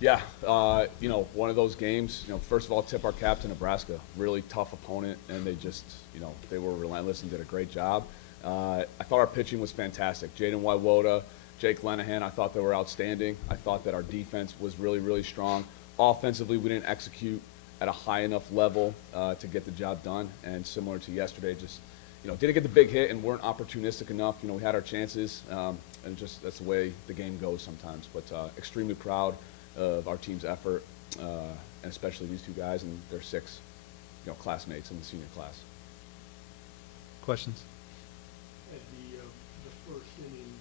Yeah, one of those games, first of all, tip our cap to Nebraska. Really tough opponent, and they just, they were relentless and did a great job. I thought our pitching was fantastic. Jaden Waiwoda, Jake Lenahan, I thought they were outstanding. I thought that our defense was really, really strong. Offensively, we didn't execute at a high enough level to get the job done, and similar to yesterday, just, didn't get the big hit and weren't opportunistic enough. We had our chances, and just that's the way the game goes sometimes. But extremely proud of our team's effort, and especially these two guys and their six, classmates in the senior class. Questions? At the first inning,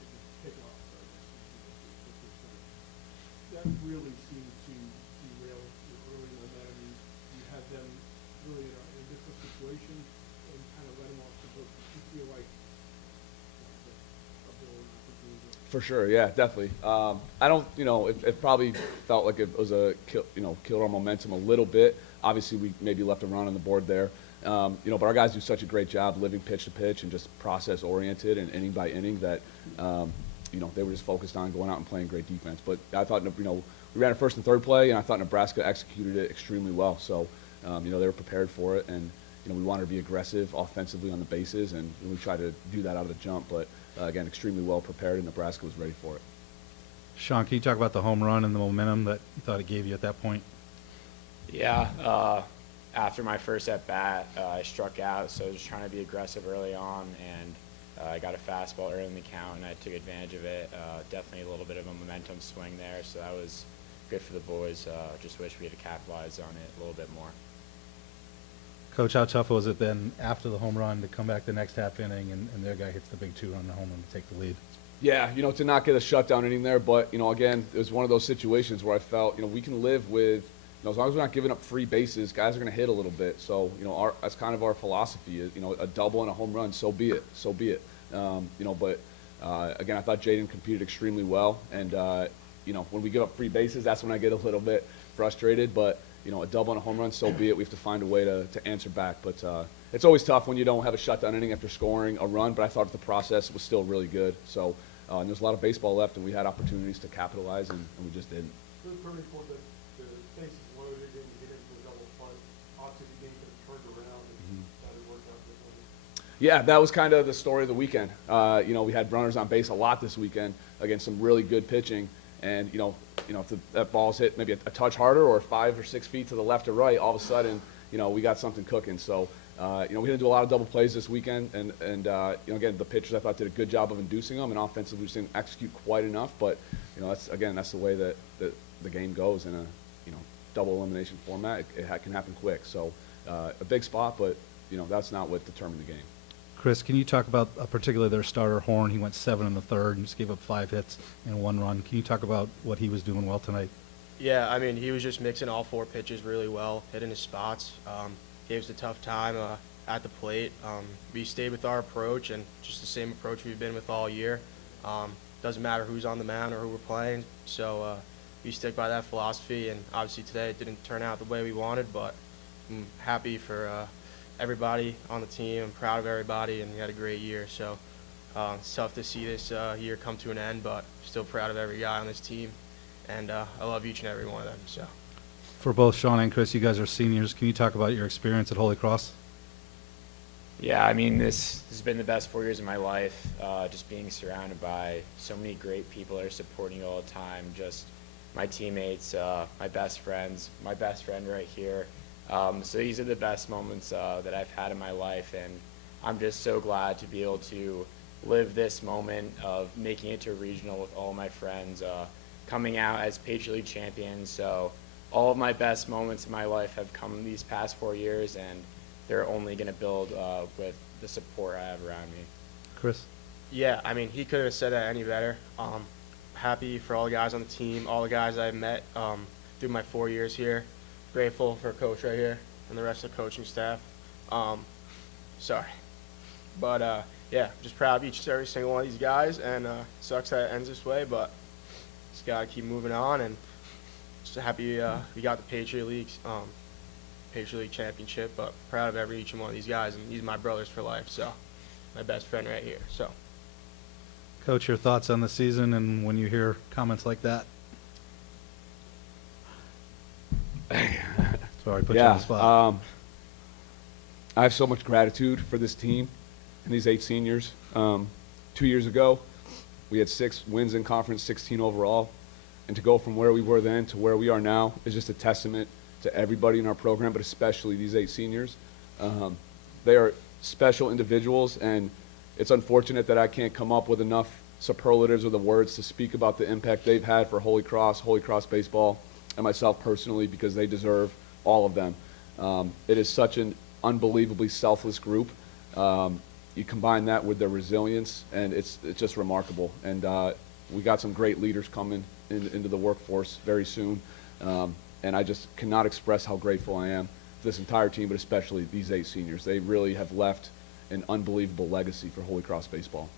the pickoff, that really seemed to derail your early momentum. You had them really in a different situation and kind of let them off the hook. Did you feel like a bill or an opportunity? For sure, yeah, definitely. I don't, it probably felt like it was killed our momentum a little bit. Obviously, we maybe left a run on the board there. But our guys do such a great job living pitch to pitch and just process oriented and inning by inning that, they were just focused on going out and playing great defense. But I thought, we ran a first and third play, and I thought Nebraska executed it extremely well. So, they were prepared for it, and we wanted to be aggressive offensively on the bases, and we tried to do that out of the jump. But again, extremely well prepared, and Nebraska was ready for it. Sean, can you talk about the home run and the momentum that you thought it gave you at that point? Yeah, after my first at bat, I struck out, so I was just trying to be aggressive early on, and I got a fastball early in the count, and I took advantage of it. Definitely a little bit of a momentum swing there, so that was good for the boys. Just wish we had capitalized on it a little bit more. Coach, how tough was it then after the home run to come back the next half inning and their guy hits the big two-run home run to take the lead? Yeah, to not get a shutdown inning there, but, again, it was one of those situations where I felt, we can live with, as long as we're not giving up free bases, guys are going to hit a little bit. So, that's kind of our philosophy is, a double and a home run, so be it. But again, I thought Jaden competed extremely well. And, when we give up free bases, that's when I get a little bit frustrated. But, a double and a home run, so be it. We have to find a way to answer back. But it's always tough when you don't have a shutdown inning after scoring a run. But I thought the process was still really good. So, and there's a lot of baseball left, and we had opportunities to capitalize, and we just didn't. The turning point, the bases loaded, and you get into a double play. Obviously, the game could have turned around and that had worked out differently. Yeah, that was kind of the story of the weekend. We had runners on base a lot this weekend against some really good pitching. And, if that ball's hit maybe a touch harder or 5 or 6 feet to the left or right, all of a sudden, we got something cooking. So, we didn't do a lot of double plays this weekend. And again, the pitchers I thought did a good job of inducing them. And offensively, we just didn't execute quite enough. But, that's the way that the game goes in a, double elimination format. It can happen quick. So, a big spot, but, that's not what determined the game. Chris, can you talk about particularly their starter, Horn? He went 7 in the third and just gave up 5 hits and 1 run. Can you talk about what he was doing well tonight? Yeah, I mean, he was just mixing all 4 pitches really well, hitting his spots. Gave us a tough time at the plate. We stayed with our approach and just the same approach we've been with all year. Doesn't matter who's on the mound or who we're playing, so we stick by that philosophy. And obviously today it didn't turn out the way we wanted, but I'm happy for everybody on the team. I'm proud of everybody, and we had a great year. So it's tough to see this year come to an end, but still proud of every guy on this team, and I love each and every one of them. So, for both Sean and Chris, you guys are seniors. Can you talk about your experience at Holy Cross? Yeah, I mean, this has been the best 4 years of my life, just being surrounded by so many great people that are supporting you all the time, just my teammates, my best friends, my best friend right here. So these are the best moments that I've had in my life, and I'm just so glad to be able to live this moment of making it to a regional with all my friends, coming out as Patriot League champions. So all of my best moments in my life have come these past 4 years, and they're only going to build with the support I have around me. Chris? Yeah, I mean, he couldn't have said that any better. Happy for all the guys on the team, all the guys I've met through my 4 years here. Grateful for Coach right here and the rest of the coaching staff. Yeah, just proud of each and every single one of these guys, and sucks that it ends this way, but just got to keep moving on, and just happy we got the Patriot League championship, but proud of each and one of these guys, and these are my brothers for life, so my best friend right here. So, Coach, your thoughts on the season and when you hear comments like that? Sorry, put you on the spot. I have so much gratitude for this team and these 8 seniors. 2 years ago, we had 6 wins in conference, 16 overall. And to go from where we were then to where we are now is just a testament to everybody in our program, but especially these 8 seniors. They are special individuals, and it's unfortunate that I can't come up with enough superlatives or the words to speak about the impact they've had for Holy Cross baseball, and myself personally, because they deserve all of them. It is such an unbelievably selfless group. You combine that with their resilience, and it's just remarkable. And we got some great leaders coming into the workforce very soon. And I just cannot express how grateful I am for this entire team, but especially these 8 seniors. They really have left an unbelievable legacy for Holy Cross baseball.